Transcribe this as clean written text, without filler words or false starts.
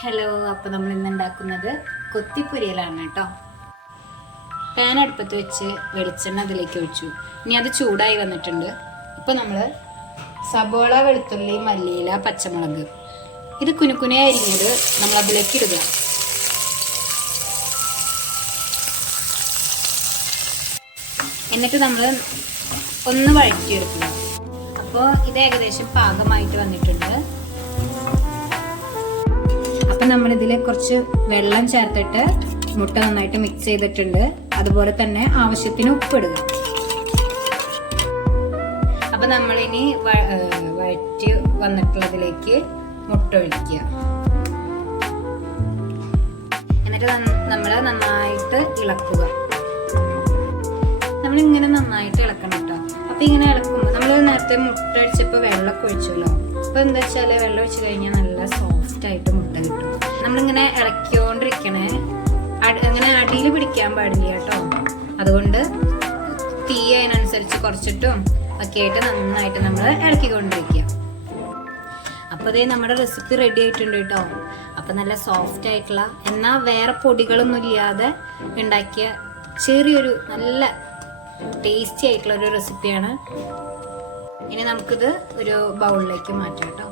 Hello, അപ്പോൾ നമ്മൾ ഇന്ന് ഉണ്ടാക്കുന്നത് കൊത്തിപ്പൊരിയലാണ് കേട്ടോ. പാൻ അടുപ്പത്ത് വെച്ച് വെളിച്ചെണ്ണ അതിലേക്ക് ഒഴിച്ചു. ഇനി അത് ചൂടായി വന്നിട്ടുണ്ട്. ഇപ്പോൾ നമ്മൾ സബോള, വെളുത്തുള്ളി, മല്ലിയില, പച്ചമുളക് ഇത് കുനുകുനെ അരിഞ്ഞത് നമ്മൾ അതിലേക്ക് ഇടുക. എന്നിട്ട് നമ്മൾ ഒന്ന് വഴറ്റിയെടുക്കുക. അപ്പോൾ ഇത് ഏകദേശം പാകമായിട്ട് വന്നിട്ടുണ്ട്. അപ്പം നമ്മളിതിൽ കുറച്ച് വെള്ളം ചേർത്തിട്ട് മുട്ട നന്നായിട്ട് മിക്സ് ചെയ്തിട്ടുണ്ട്. അതുപോലെ തന്നെ ആവശ്യത്തിന് ഉപ്പിടുക. അപ്പം നമ്മളിനി വഴറ്റി വന്നിട്ടുള്ളതിലേക്ക് മുട്ട ഒഴിക്കുക. എന്നിട്ട് നമ്മൾ നന്നായിട്ട് ഇളക്കുക. നമ്മളിങ്ങനെ നന്നായിട്ട് ഇളക്കണം കേട്ടോ. അപ്പം ഇങ്ങനെ ഇളക്കുമ്പോൾ നമ്മൾ നേരത്തെ മുട്ട അടിച്ചപ്പോൾ വെള്ളമൊക്കെ ഒഴിച്ചല്ലോ. അപ്പോൾ എന്താ വെച്ചാൽ വെള്ളം ഒഴിച്ച് കഴിഞ്ഞാൽ നല്ല സോഫ്റ്റ് ആയിട്ട് മുട്ട കിട്ടും. നമ്മളിങ്ങനെ ഇളക്കിക്കൊണ്ടിരിക്കണേ, അങ്ങനെ അടിയിൽ പിടിക്കാൻ പാടില്ല കേട്ടോ. അതുകൊണ്ട് തീ അതിനനുസരിച്ച് കുറച്ചിട്ടും ഒക്കെ ആയിട്ട് നന്നായിട്ട് നമ്മൾ ഇളക്കിക്കൊണ്ടിരിക്കുക. അപ്പോൾ അതേ നമ്മുടെ റെസിപ്പി റെഡി ആയിട്ടുണ്ട് കേട്ടോ. അപ്പം നല്ല സോഫ്റ്റ് ആയിട്ടുള്ള, എന്നാൽ വേറെ പൊടികളൊന്നും ഇല്ലാതെ ഉണ്ടാക്കിയ ചെറിയൊരു നല്ല ടേസ്റ്റി ആയിട്ടുള്ള ഒരു റെസിപ്പിയാണ്. ഇനി നമുക്കിത് ഒരു ബൗളിലേക്ക് മാറ്റാം കേട്ടോ.